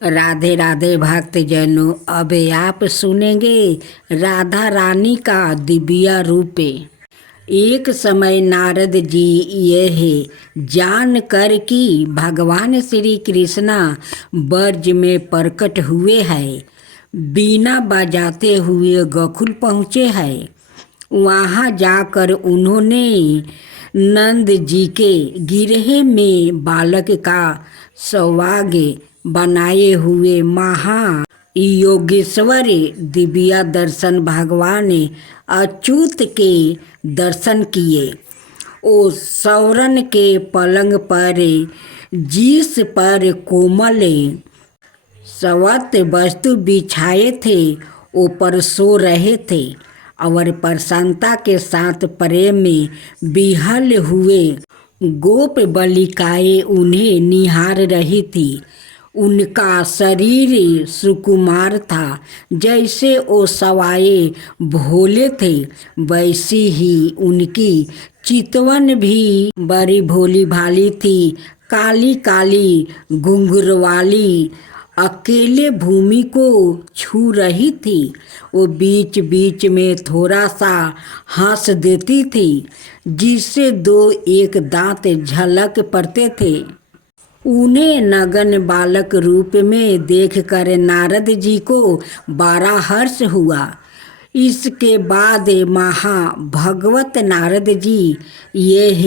राधे राधे भक्तजनों, अब आप सुनेंगे राधा रानी का दिव्या रूप। एक समय नारद जी यह जान कर कि भगवान श्री कृष्णा ब्रज में प्रकट हुए हैं, बीना बजाते हुए गोकुल पहुँचे हैं। वहाँ जाकर उन्होंने नंद जी के गिरहे में बालक का सौभाग्य बनाए हुए महा योगेश्वर दिव्या दर्शन भगवान अच्युत के दर्शन किए। ओ सौरन के पलंग पर जिस पर कोमल सवत वस्तु बिछाए थे ऊपर सो रहे थे और प्रसन्नता के साथ प्रेम में विहल हुए गोप बालिकाएं उन्हें निहार रही थी। उनका शरीर सुकुमार था, जैसे वो सवाए भोले थे वैसी ही उनकी चितवन भी बड़ी भोली भाली थी। काली काली घुंघरू वाली अकेले भूमि को छू रही थी। वो बीच बीच में थोड़ा सा हंस देती थी, जिससे दो एक दांत झलक पड़ते थे। उन्हें नगन बालक रूप में देखकर नारद जी को बड़ा हर्ष हुआ। इसके बाद भगवत नारद जी यह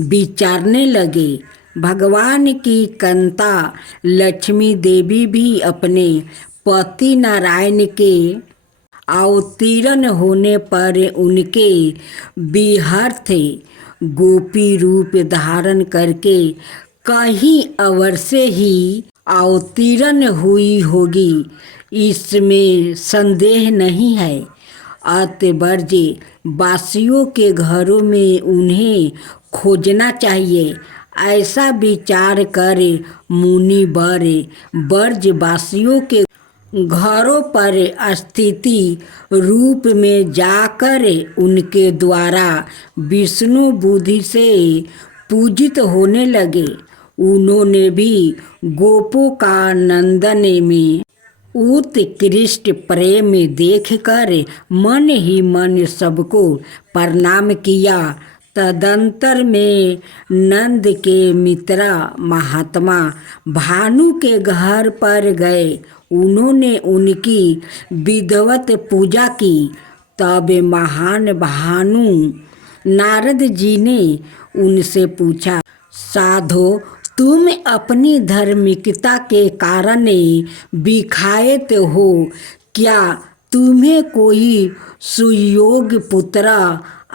विचारने लगे, भगवान की कंता लक्ष्मी देवी भी अपने पति नारायण के अवतीर्ण होने पर उनके विहर्थ गोपी रूप धारण करके कहीं अवश्य ही अवतीर्ण हुई होगी, इसमें संदेह नहीं है। अतएव वासियों के घरों में उन्हें खोजना चाहिए। ऐसा विचार कर मुनि वर ब्रजवासियों के घरों पर स्थिति रूप में जाकर उनके द्वारा विष्णु बुद्धि से पूजित होने लगे। उन्होंने भी गोपों का नंदन में उत्कृष्ट प्रेम देखकर मन ही मन सबको प्रणाम किया। तदंतर में नंद के मित्रा महात्मा भानु के घर पर गए। उन्होंने उनकी विधिवत पूजा की। तब महान भानु नारद जी ने उनसे पूछा, साधो तुम अपनी धार्मिकता के कारण विख्यात हो, क्या तुम्हें कोई सुयोग्य पुत्र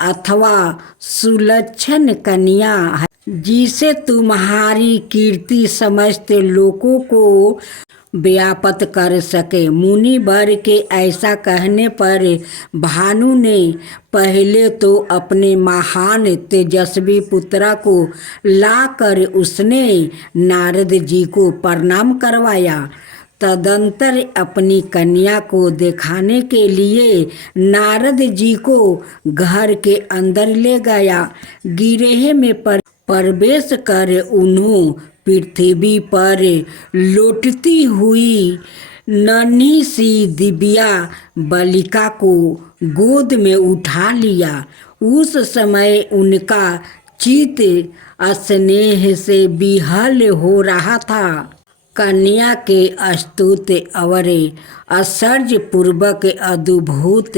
अथवा सुलक्षण कन्या है जिसे तुम्हारी कीर्ति समस्त लोगों को व्याप्त कर सके। मुनि वर के ऐसा कहने पर भानु ने पहले तो अपने महान तेजस्वी पुत्र को लाकर उसने नारद जी को प्रणाम करवाया। तदंतर अपनी कन्या को दिखाने के लिए नारद जी को घर के अंदर ले गया। गिरहे में प्रवेश कर उन्होंने पृथ्वी पर लौटती हुई नन्ही सी दिव्या बालिका को गोद में उठा लिया। उस समय उनका चित्त स्नेह से विहल हो रहा था। कन्या के स्तुति और आश्चर्य पूर्वक अद्भुत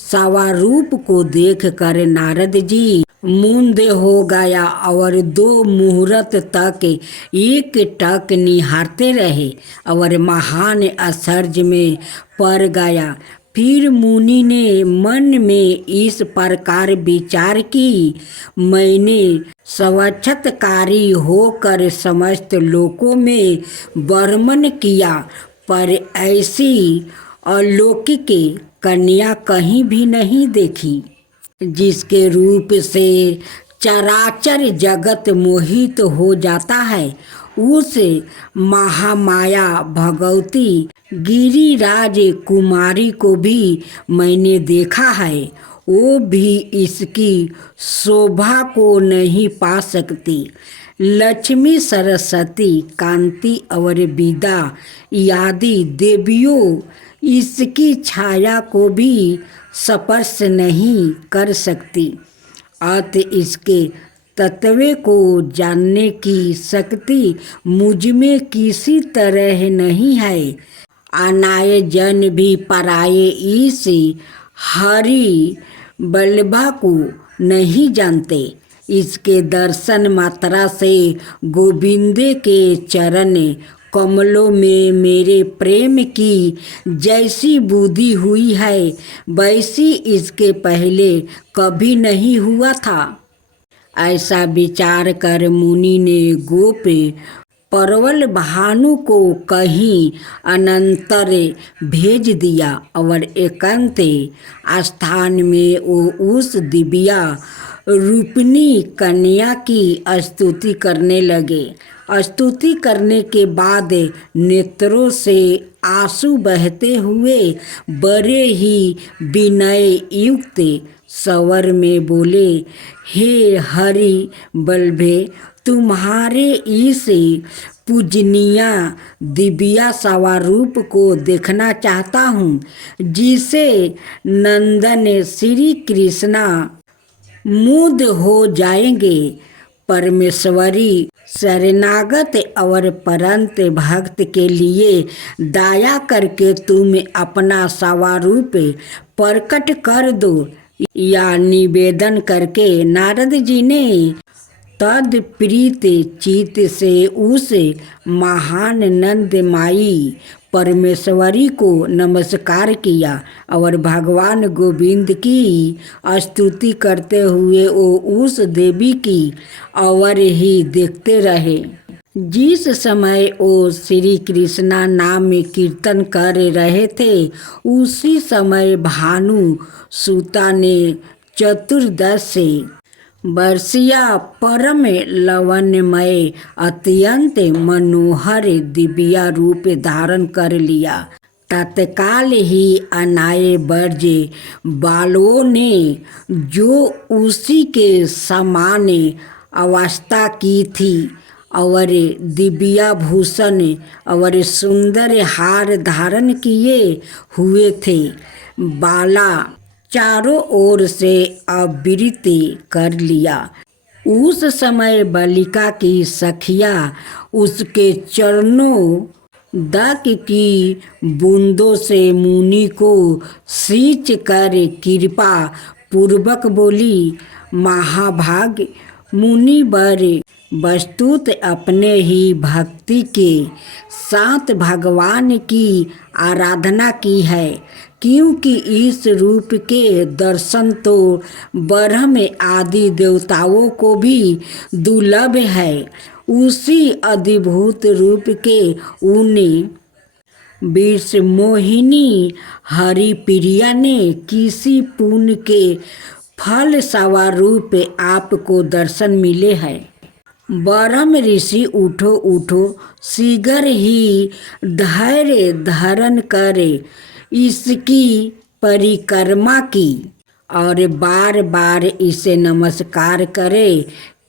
स्वरूप को देखकर नारद जी मुग्ध हो गया और 2 मुहूर्त तक एक टक निहारते रहे और महान आश्चर्य में पड़ गया। फिर मुनि ने मन में इस प्रकार विचार की, मैंने स्वच्छतकारी होकर समस्त लोकों में वर्णन किया, पर ऐसी अलौकिक कन्या कहीं भी नहीं देखी, जिसके रूप से चराचर जगत मोहित हो जाता है। उस महामाया भगवती गिरिराज कुमारी को भी मैंने देखा है। वो भी इसकी शोभा को नहीं पा सकती। लक्ष्मी, सरस्वती, कांति और विद्या आदि देवियों इसकी छाया को भी स्पर्श नहीं कर सकती। अतः इसके तत्व को जानने की शक्ति मुझ में किसी तरह नहीं है। अनाय जन भी पराये ईश हरि बल्लभा को नहीं जानते। इसके दर्शन मात्रा से गोविंद के चरण कमलों में मेरे प्रेम की जैसी बुद्धि हुई है वैसी इसके पहले कभी नहीं हुआ था। ऐसा विचार कर मुनि ने गोप परवल भानु को कहीं अनंतर भेज दिया और एकांत स्थान में वो उस दिव्या रूपिणी कन्या की स्तुति करने लगे। स्तुति करने के बाद नेत्रों से आंसू बहते हुए बड़े ही विनय युक्त स्वर में बोले, हे हरि बल्लभे, तुम्हारे इस पूजनीय दिव्या स्वरूप को देखना चाहता हूँ, जिसे नंदन श्री कृष्णा मुग्ध हो जाएंगे। परमेश्वरी शरणागत और परंत भक्त के लिए दया करके तुम अपना स्वरूप प्रकट कर दो। या निवेदन करके नारद जी ने तद प्रीत चित से उस महान नंदमाई परमेश्वरी को नमस्कार किया और भगवान गोविंद की स्तुति करते हुए वो उस देवी की ओर ही देखते रहे। जिस समय वो श्री कृष्णा नाम में कीर्तन कर रहे थे उसी समय भानु सुता ने चतुर्दश वर्षीय परम लवणमय अत्यंत मनोहर दिव्या रूप धारण कर लिया। तत्काल ही अनाय वर्ज बालों ने जो उसी के समान अवस्था की थी और दिव्याभूषण और सुंदर हार धारण किए हुए थे, बाला चारों ओर से आवृत कर लिया। उस समय बालिका की सखिया उसके चरणों दाक की बूंदों से मुनि को सींच कर कृपा पूर्वक बोली, महाभाग मुनि वर, वस्तुत अपने ही भक्ति के साथ भगवान की आराधना की है, क्योंकि इस रूप के दर्शन तो ब्रह्म आदि देवताओं को भी दुर्लभ है। उसी अद्भुत रूप के उन्हें विष मोहिनी हरिप्रिया ने किसी पुण्य के फल स्वरूप आपको दर्शन मिले हैं। ब्रह्म ऋषि उठो उठो, शीघ्र ही धैर्य धारण करे इसकी परिक्रमा की और बार बार इसे नमस्कार करे।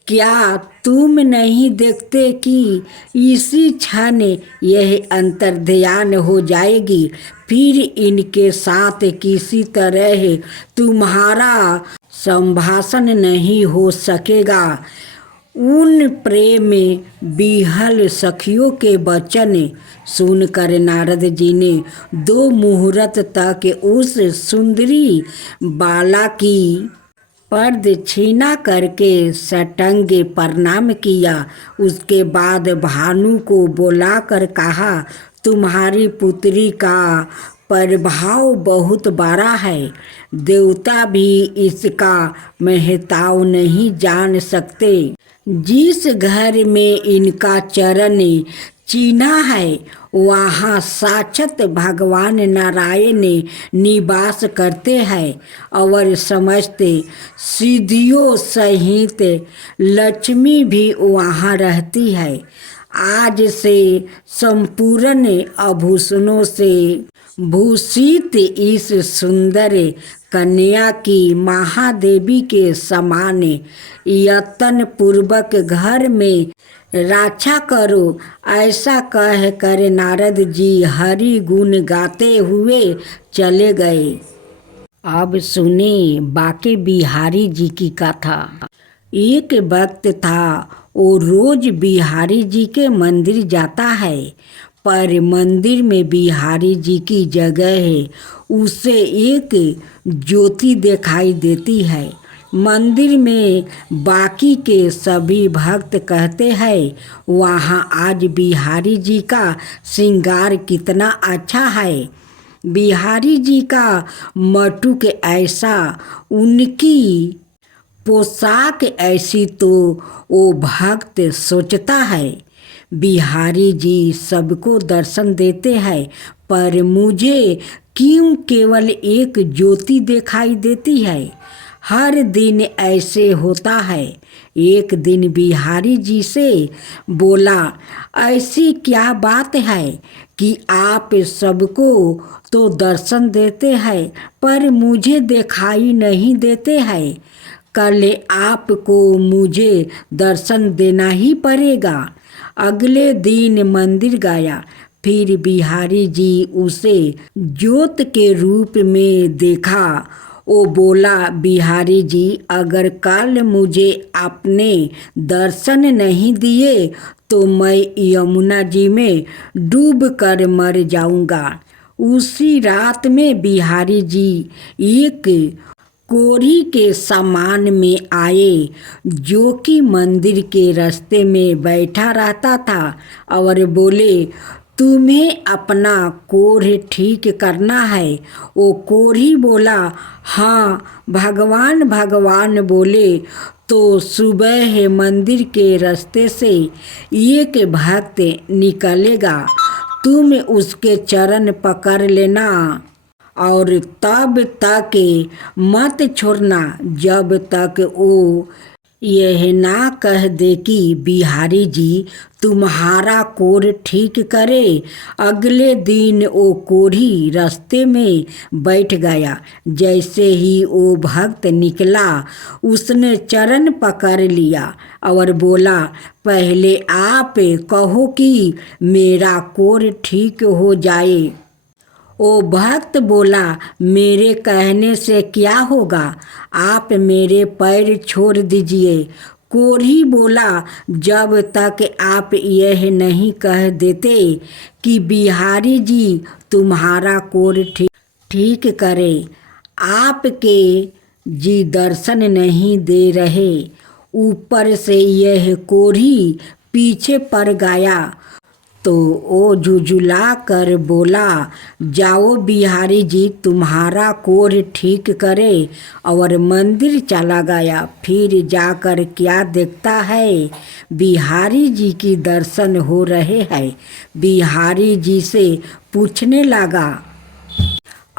क्या तुम नहीं देखते कि इसी क्षण यह अंतर्ध्यान हो जाएगी, फिर इनके साथ किसी तरह तुम्हारा संभाषण नहीं हो सकेगा। उन प्रेम बिहल सखियों के वचन सुनकर नारद जी ने 2 मुहूर्त तक उस सुंदरी बाला की प्रदक्षिणा करके साष्टांग प्रणाम किया। उसके बाद भानु को बुलाकर कहा, तुम्हारी पुत्री का प्रभाव बहुत बड़ा है, देवता भी इसका महत्व नहीं जान सकते। जिस घर में इनका चरण चिन्हा है वहाँ साक्षात भगवान नारायण निवास करते हैं और समस्त सिद्धियों सहित लक्ष्मी भी वहाँ रहती है। आज से संपूर्ण आभूषणों से भूषित इस सुंदर कन्या की महादेवी के समान यत्न पूर्वक घर में रक्षा करो। ऐसा कह कर नारद जी हरि गुण गाते हुए चले गए। अब सुने बाके बिहारी जी की कथा। एक वक्त था, वो रोज बिहारी जी के मंदिर जाता है, पर मंदिर में बिहारी जी की जगह है उसे एक ज्योति दिखाई देती है। मंदिर में बाकी के सभी भक्त कहते हैं, वहाँ आज बिहारी जी का श्रृंगार कितना अच्छा है। बिहारी जी का मटुक ऐसा, उनकी पोशाक ऐसी, तो वो भक्त सोचता है बिहारी जी सबको दर्शन देते हैं, पर मुझे क्यों केवल एक ज्योति दिखाई देती है। हर दिन ऐसे होता है। एक दिन बिहारी जी से बोला, ऐसी क्या बात है कि आप सबको तो दर्शन देते हैं पर मुझे दिखाई नहीं देते हैं। कल आपको मुझे दर्शन देना ही पड़ेगा। अगले दिन मंदिर गया, फिर बिहारी जी उसे ज्योत के रूप में देखा। वो बोला, बिहारी जी अगर कल मुझे आपने दर्शन नहीं दिए तो मैं यमुना जी में डूब कर मर जाऊंगा। उसी रात में बिहारी जी एक कोढ़ी के सामान में आए, जो कि मंदिर के रास्ते में बैठा रहता था, और बोले, तुम्हें अपना कोढ़ ठीक करना है। वो कोढ़ी बोला, हाँ भगवान भगवान बोले तो सुबह मंदिर के रास्ते से एक भक्त निकलेगा, तुम उसके चरण पकड़ लेना और तब तक मत छोड़ना जब तक वो यह ना कह दे कि बिहारी जी तुम्हारा कोढ़ ठीक करे। अगले दिन वो कोढ़ी रास्ते में बैठ गया। जैसे ही वो भक्त निकला, उसने चरण पकड़ लिया और बोला, पहले आप कहो कि मेरा कोढ़ ठीक हो जाए। ओ भक्त बोला, मेरे कहने से क्या होगा, आप मेरे पैर छोड़ दीजिए। कोढ़ी बोला, जब तक आप यह नहीं कह देते कि बिहारी जी तुम्हारा कोढ़ ठीक करे, आपके जी दर्शन नहीं दे रहे। ऊपर से यह कोढ़ी पीछे पड़ गया तो वो झुझुला कर बोला, जाओ बिहारी जी तुम्हारा कोढ़ ठीक करे, और मंदिर चला गया। फिर जाकर क्या देखता है, बिहारी जी की दर्शन हो रहे हैं। बिहारी जी से पूछने लगा,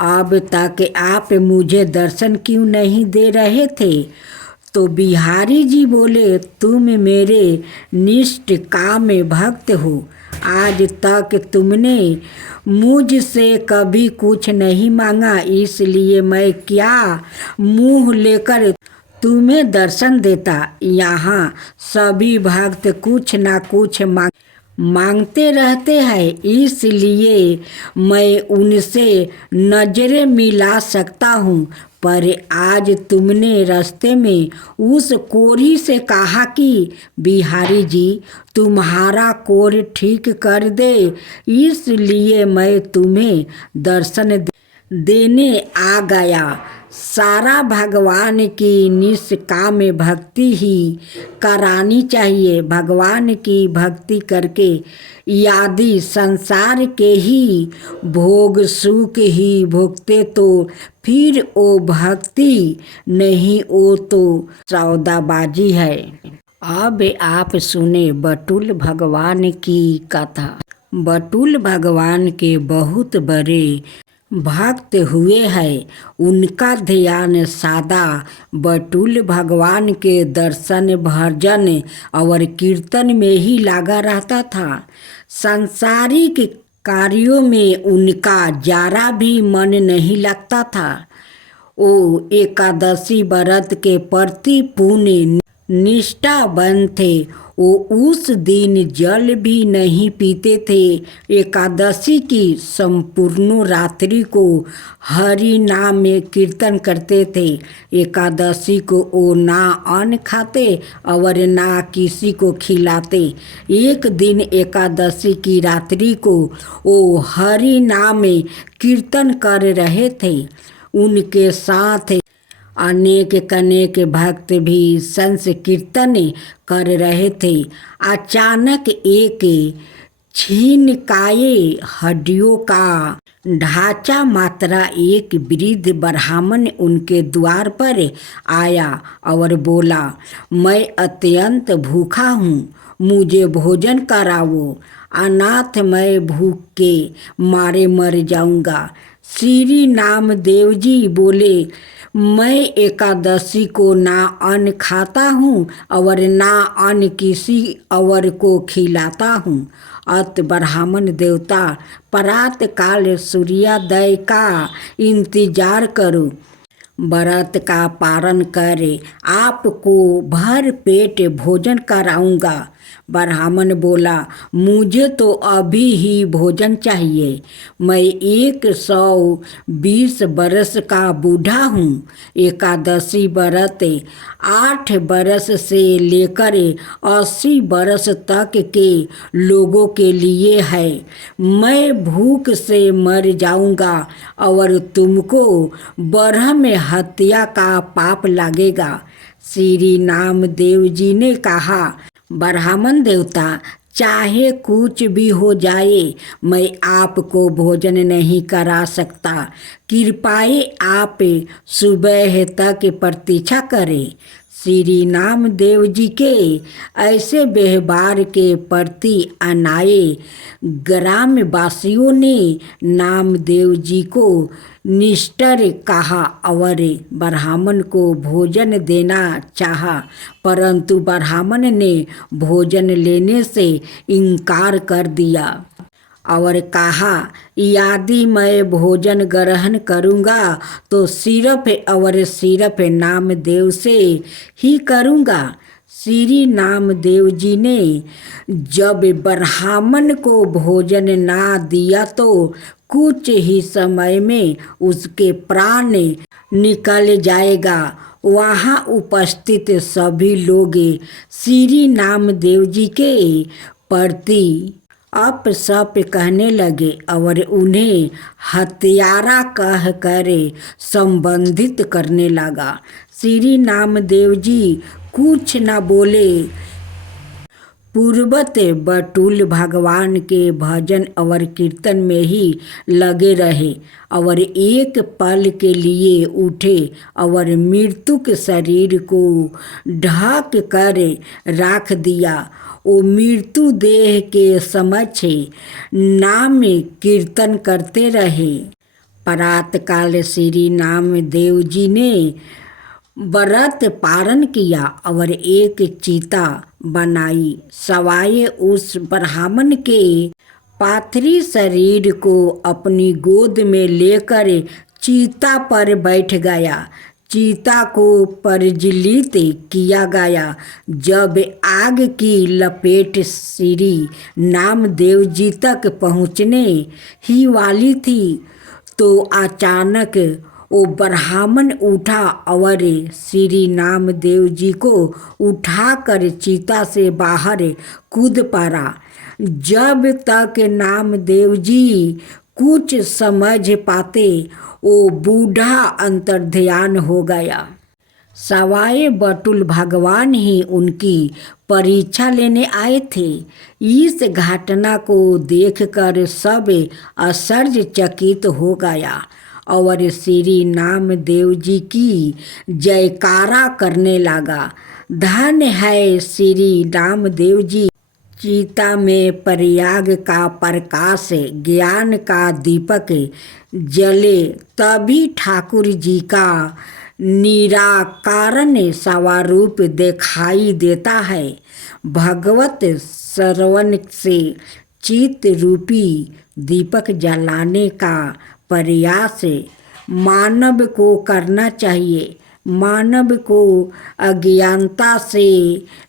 अब तक आप मुझे दर्शन क्यों नहीं दे रहे थे। तो बिहारी जी बोले, तुम मेरे निष्ठ काम भक्त हो। आज तक तुमने मुझसे कभी कुछ नहीं मांगा, इसलिए मैं क्या मुंह लेकर तुम्हें दर्शन देता। यहाँ सभी भक्त कुछ ना कुछ मांगते रहते हैं, इसलिए मैं उनसे नजरें मिला सकता हूँ। पर आज तुमने रास्ते में उस कोढ़ी से कहा कि बिहारी जी तुम्हारा कोढ़ ठीक कर दे, इसलिए मैं तुम्हें दर्शन देने आ गया। सारा भगवान की निष्काम भक्ति ही करानी चाहिए। भगवान की भक्ति करके यदि संसार के ही भोग सुख ही भोगते तो फिर वो भक्ति नहीं, वो तो सौदाबाजी है। अब आप सुने बटुल भगवान की कथा। बटुल भगवान के बहुत बड़े भक्त हुए हैं। उनका ध्यान सादा बटुल भगवान के दर्शन भजन और कीर्तन में ही लगा रहता था। सांसारिक कार्यों में उनका जरा भी मन नहीं लगता था। ओ एकादशी व्रत के प्रति पूर्ण निष्ठावान थे। वो उस दिन जल भी नहीं पीते थे। एकादशी की संपूर्ण रात्रि को हरि नाम में कीर्तन करते थे। एकादशी को वो ना अन्न खाते और ना किसी को खिलाते। एक दिन एकादशी की रात्रि को वो हरि नाम में कीर्तन कर रहे थे। उनके साथ अनेक भक्त भी संकीर्तन कर रहे थे। अचानक एक छीनकाए हड्डियों का ढांचा मात्रा एक वृद्ध ब्राह्मण उनके द्वार पर आया और बोला, मैं अत्यंत भूखा हूँ, मुझे भोजन कराओ, अनाथ मैं भूख के मारे मर जाऊंगा। श्री नामदेव जी बोले, मैं एकादशी को ना अन्न खाता हूँ और ना अन्न किसी और को खिलाता हूँ। अत ब्राह्मण देवता प्रातः काल सूर्योदय का इंतजार करो, व्रत का पारण करे, आपको भर पेट भोजन कराऊंगा। ब्राह्मण बोला, मुझे तो अभी ही भोजन चाहिए, मैं 120 बरस का बूढ़ा हूँ। एकादशी व्रत 8 बरस से लेकर 80 बरस तक के लोगों के लिए है। मैं भूख से मर जाऊंगा और तुमको ब्रह्म हत्या का पाप लगेगा। श्री नामदेव जी ने कहा, ब्राह्मण देवता, चाहे कुछ भी हो जाए, मैं आपको भोजन नहीं करा सकता। कृपया आप सुबह तक प्रतीक्षा करें। श्री नामदेव जी के ऐसे व्यवहार के प्रति अनाए ग्रामवासियों ने नामदेव जी को निष्ठुर कहा और ब्राह्मण को भोजन देना चाहा, परंतु ब्राह्मण ने भोजन लेने से इनकार कर दिया और कहा, यदि मैं भोजन ग्रहण करूँगा तो सिर्फ और सिर्फ नामदेव से ही करूँगा। श्री नामदेव जी ने जब ब्राह्मण को भोजन ना दिया तो कुछ ही समय में उसके प्राण निकल जाएगा। वहाँ उपस्थित सभी लोग श्री नामदेव जी के प्रति अपशप कहने लगे और उन्हें हत्यारा कह कर संबोधित करने लगा। श्री नामदेव जी कुछ न बोले, पूर्वत बटुल भगवान के भजन और कीर्तन में ही लगे रहे और एक पल के लिए उठे और मृत्यु के शरीर को ढक कर रख दिया। वो मृत्यु देह के समक्ष नाम कीर्तन करते रहे। प्रातःकाल श्री नामदेव जी ने व्रत पारण किया और एक चीता बनाई, सवाए उस ब्राह्मण के पाथरी शरीर को अपनी गोद में लेकर चीता पर बैठ गया। चीता को प्रज्वलित किया गया। जब आग की लपेट श्री नामदेव जी तक पहुँचने ही वाली थी तो अचानक वो ब्राह्मण उठा और श्री नामदेव जी को उठाकर चीता से बाहर कूद पड़ा। जब तक नामदेव जी कुछ समझ पाते वो बूढ़ा अंतर्ध्यान हो गया। सवाए बटुल भगवान ही उनकी परीक्षा लेने आए थे। इस घटना को देखकर सब आश्चर्यचकित हो गया और श्री नामदेव जी की जयकारा करने लगा। धन्य है श्री नामदेव जी, चीता में प्रयाग का प्रकाश ज्ञान का दीपक जले तभी ठाकुर जी का निराकरण स्वरूप दिखाई देता है। भगवत श्रवण से चित्त रूपी दीपक जलाने का प्रयास मानव को करना चाहिए। मानव को अज्ञानता से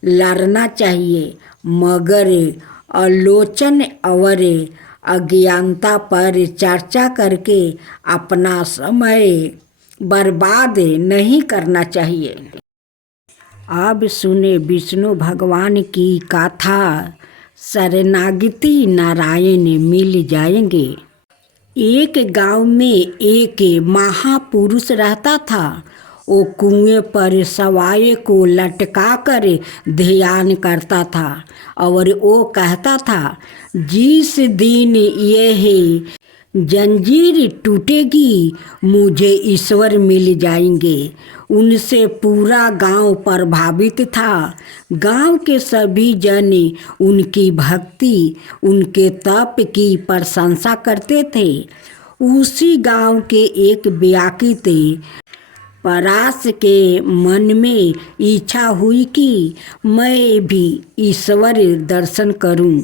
लड़ना चाहिए, मगर आलोचन और अज्ञानता पर चर्चा करके अपना समय बर्बाद नहीं करना चाहिए। अब सुने विष्णु भगवान की कथा। शरणागति नारायण मिल जाएंगे। एक गांव में एक महापुरुष रहता था। वो कुएं पर सवाए को लटका कर ध्यान करता था और वो कहता था, जिस दिन यह जंजीर टूटेगी मुझे ईश्वर मिल जाएंगे। उनसे पूरा गांव प्रभावित था। गांव के सभी जन उनकी भक्ति, उनके तप की प्रशंसा करते थे। उसी गांव के एक व्याकुल परास के मन में इच्छा हुई कि मैं भी ईश्वर दर्शन करूं,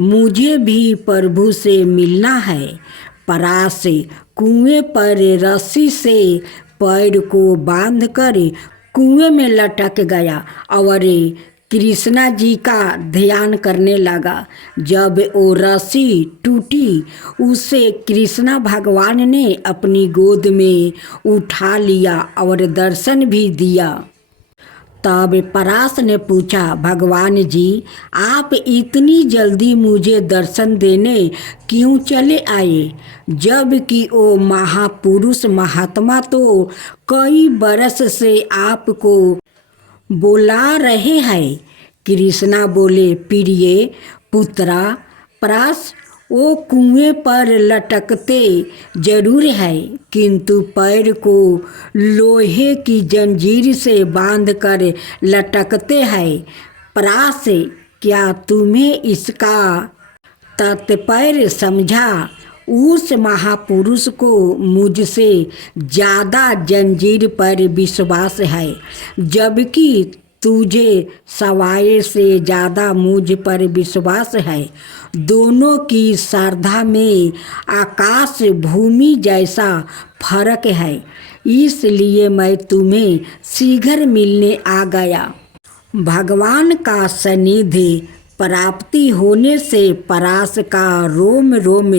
मुझे भी प्रभु से मिलना है। परास कुएं पर रस्सी से पैर को बांधकर कुएं में लटक गया और कृष्णा जी का ध्यान करने लगा। जब वो रस्सी टूटी, उसे कृष्णा भगवान ने अपनी गोद में उठा लिया और दर्शन भी दिया। तब परास ने पूछा, भगवान जी, आप इतनी जल्दी मुझे दर्शन देने क्यों चले आए, जबकि वो महापुरुष महात्मा तो कई बरस से आपको बुला रहे हैं। कृष्णा बोले, प्रिय पुत्रा परास, वो कुएं पर लटकते जरूर है, किंतु पैर को लोहे की जंजीर से बांधकर लटकते हैं। परास, क्या तुम्हें इसका तात्पर्य समझा? उस महापुरुष को मुझसे ज़्यादा जंजीर पर विश्वास है, जबकि तुझे सवाए से ज़्यादा मुझ पर विश्वास है। दोनों की श्रद्धा में आकाश भूमि जैसा फर्क है, इसलिए मैं तुम्हें शीघ्र मिलने आ गया। भगवान का सानिध्य प्राप्ति होने से परास का रोम रोम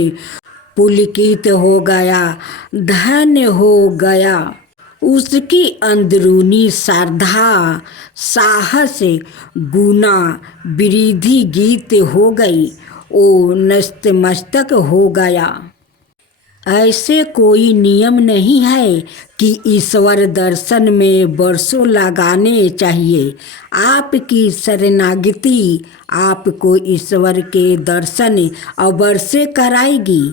पुलकित हो गया, धन्य हो गया। उसकी अंदरूनी श्रद्धा साहस गुना वृद्धि गीत हो गई। वो नतमस्तक हो गया। ऐसे कोई नियम नहीं है कि ईश्वर दर्शन में वर्षों लगाने चाहिए। आपकी शरणागति आपको ईश्वर के दर्शन अवश्य कराएगी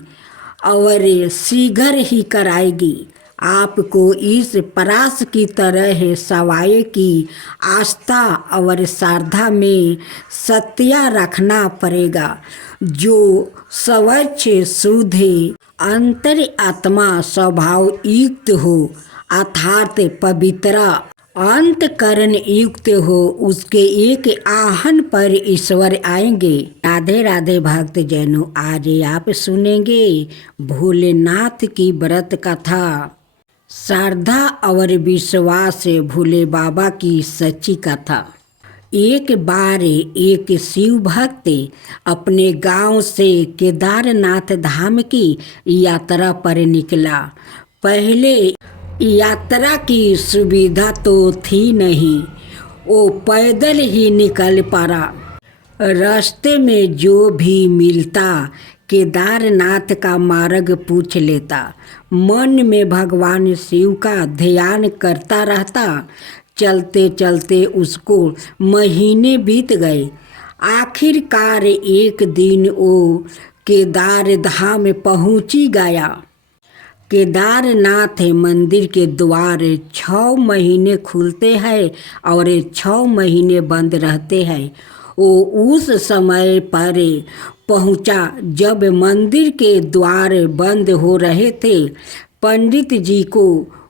और शीघ्र ही कराएगी। आपको इस परास की तरह सवाए की आस्था और श्रद्धा में सत्या रखना पड़ेगा। जो स्वच्छ शुद्ध अंतर आत्मा स्वभाव युक्त हो, अर्थात पवित्र अंतकरण युक्त हो, उसके एक आहन पर ईश्वर आएंगे। राधे राधे भक्त जनों, आज आप सुनेंगे भोलेनाथ की व्रत कथा। श्रद्धा और विश्वास भोले बाबा की सच्ची कथा। एक बार एक शिव भक्त अपने गांव से केदारनाथ धाम की यात्रा पर निकला। पहले यात्रा की सुविधा तो थी नहीं, वो पैदल ही निकल पड़ा। रास्ते में जो भी मिलता केदारनाथ का मार्ग पूछ लेता। मन में भगवान शिव का ध्यान करता रहता। चलते चलते उसको महीने बीत गए। आखिरकार एक दिन वो केदार धाम पहुंची गया। केदारनाथ मंदिर के द्वार 6 महीने खुलते हैं और 6 महीने बंद रहते हैं। वो उस समय पर पहुंचा जब मंदिर के द्वार बंद हो रहे थे। पंडित जी को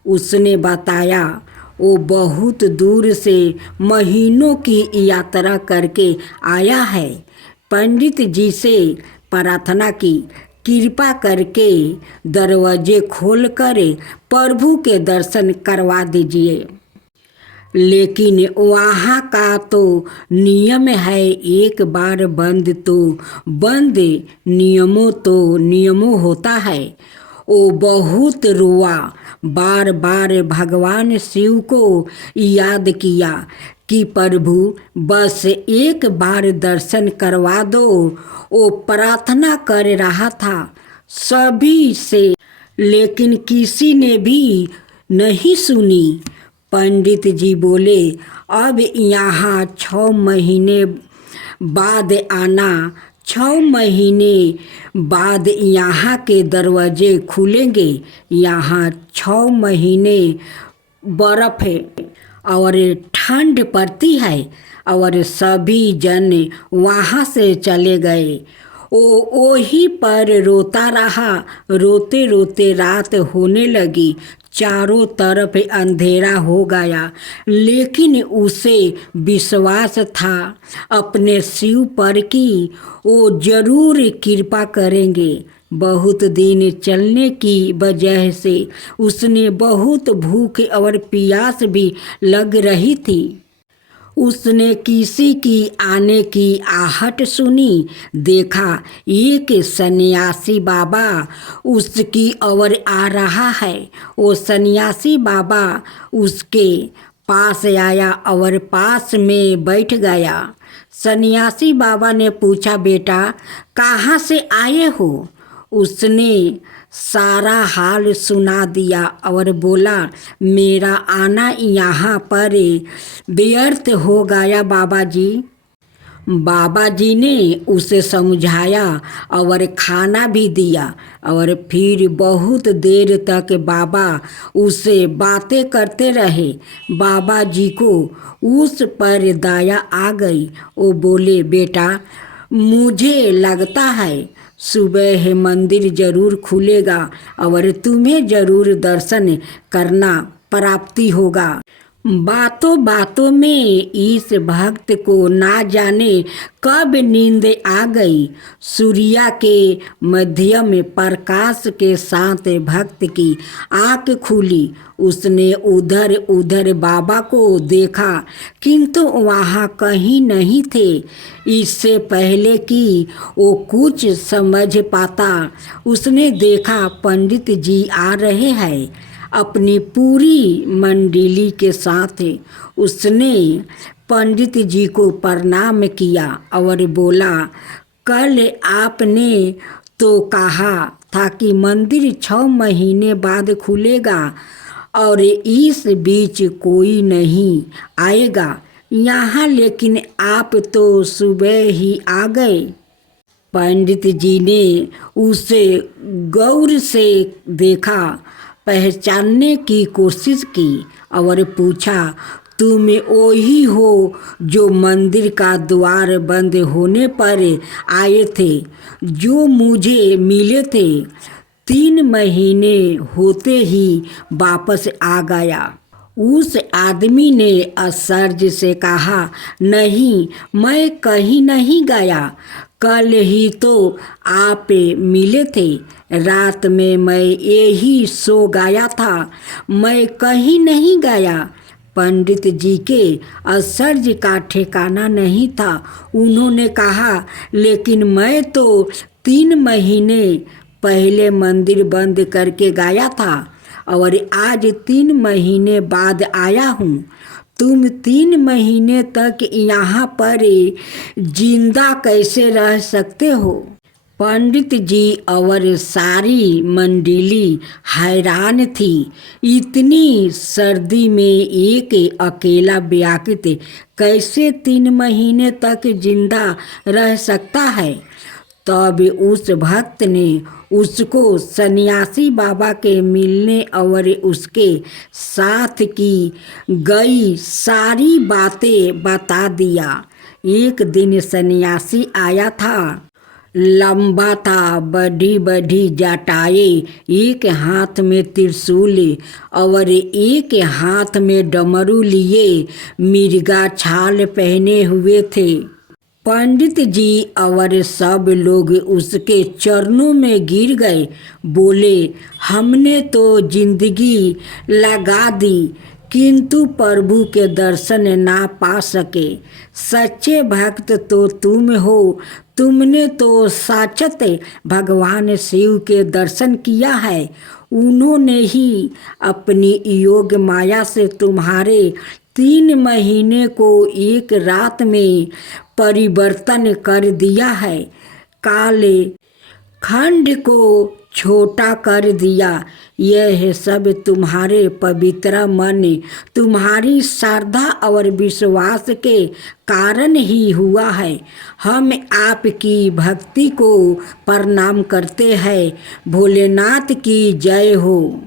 उसने बताया वो बहुत दूर से महीनों की यात्रा करके आया है। पंडित जी से प्रार्थना की कृपा करके दरवाजे खोल कर प्रभु के दर्शन करवा दीजिए। लेकिन वहाँ का तो नियम है, एक बार बंद तो बंद, नियमों तो नियमों होता है। वो बहुत रोआ, बार बार भगवान शिव को याद किया कि प्रभु बस एक बार दर्शन करवा दो। वो प्रार्थना कर रहा था सभी से, लेकिन किसी ने भी नहीं सुनी। पंडित जी बोले, अब यहाँ 6 महीने बाद आना। 6 महीने बाद यहाँ के दरवाजे खुलेंगे। यहाँ 6 महीने बर्फ है और ठंड पड़ती है। और सभी जन वहाँ से चले गए। वो वहीं पर रोता रहा। रोते रोते रात होने लगी, चारों तरफ अंधेरा हो गया। लेकिन उसे विश्वास था अपने शिव पर कि वो जरूर कृपा करेंगे। बहुत दिन चलने की वजह से उसने बहुत भूख और प्यास भी लग रही थी। उसने किसी की आने की आहट सुनी। देखा एक सन्यासी बाबा उसकी ओर आ रहा है। वो सन्यासी बाबा उसके पास आया और पास में बैठ गया। सन्यासी बाबा ने पूछा, बेटा कहाँ से आए हो? उसने सारा हाल सुना दिया और बोला, मेरा आना यहाँ पर व्यर्थ हो गया बाबा जी। बाबा जी ने उसे समझाया और खाना भी दिया। और फिर बहुत देर तक बाबा उससे बातें करते रहे। बाबा जी को उस पर दया आ गई। वो बोले, बेटा मुझे लगता है सुबह मंदिर जरूर खुलेगा और तुम्हें जरूर दर्शन करना प्राप्ति होगा। बातों बातों में इस भक्त को ना जाने कब नींद आ गई। सूर्य के मध्यम प्रकाश के साथ भक्त की आँख खुली। उसने उधर उधर बाबा को देखा, किंतु वहाँ कहीं नहीं थे। इससे पहले कि वो कुछ समझ पाता, उसने देखा पंडित जी आ रहे हैं अपनी पूरी मंडली के साथ। उसने पंडित जी को प्रणाम किया और बोला, कल आपने तो कहा था कि मंदिर 6 महीने बाद खुलेगा और इस बीच कोई नहीं आएगा यहाँ, लेकिन आप तो सुबह ही आ गए। पंडित जी ने उसे गौर से देखा, पहचानने की कोशिश की और पूछा, तुम वही हो जो मंदिर का द्वार बंद होने पर आए थे, जो मुझे मिले थे? 3 महीने होते ही वापस आ गया। उस आदमी ने आश्चर्य से कहा, नहीं, मैं कहीं नहीं गया। कल ही तो आप मिले थे। रात में मैं यही सो गया था, मैं कहीं नहीं गया। पंडित जी के आश्चर्य का ठिकाना नहीं था। उन्होंने कहा, लेकिन मैं तो 3 महीने पहले मंदिर बंद करके गया था और आज 3 महीने बाद आया हूँ। तुम 3 महीने तक यहाँ पर जिंदा कैसे रह सकते हो? पंडित जी और सारी मंडली हैरान थी। इतनी सर्दी में एक अकेला व्यक्ति कैसे 3 महीने तक जिंदा रह सकता है? तब उस भक्त ने उसको सन्यासी बाबा के मिलने और उसके साथ की गई सारी बातें बता दिया। एक दिन सन्यासी आया था। लंबा था, बड़ी बड़ी जटाएं, एक हाथ में त्रिशूल और एक हाथ में डमरू लिए, मिर्गा छाल पहने हुए थे। पंडित जी और सब लोग उसके चरणों में गिर गए। बोले, हमने तो जिंदगी लगा दी किंतु प्रभु के दर्शन ना पा सके। सच्चे भक्त तो तुम हो, तुमने तो साक्षात भगवान शिव के दर्शन किया है। उन्होंने ही अपनी योग माया से तुम्हारे 3 महीने को एक रात में परिवर्तन कर दिया है। काले खंड को छोटा कर दिया। यह सब तुम्हारे पवित्र मन, तुम्हारी श्रद्धा और विश्वास के कारण ही हुआ है। हम आपकी भक्ति को प्रणाम करते हैं। भोलेनाथ की जय हो।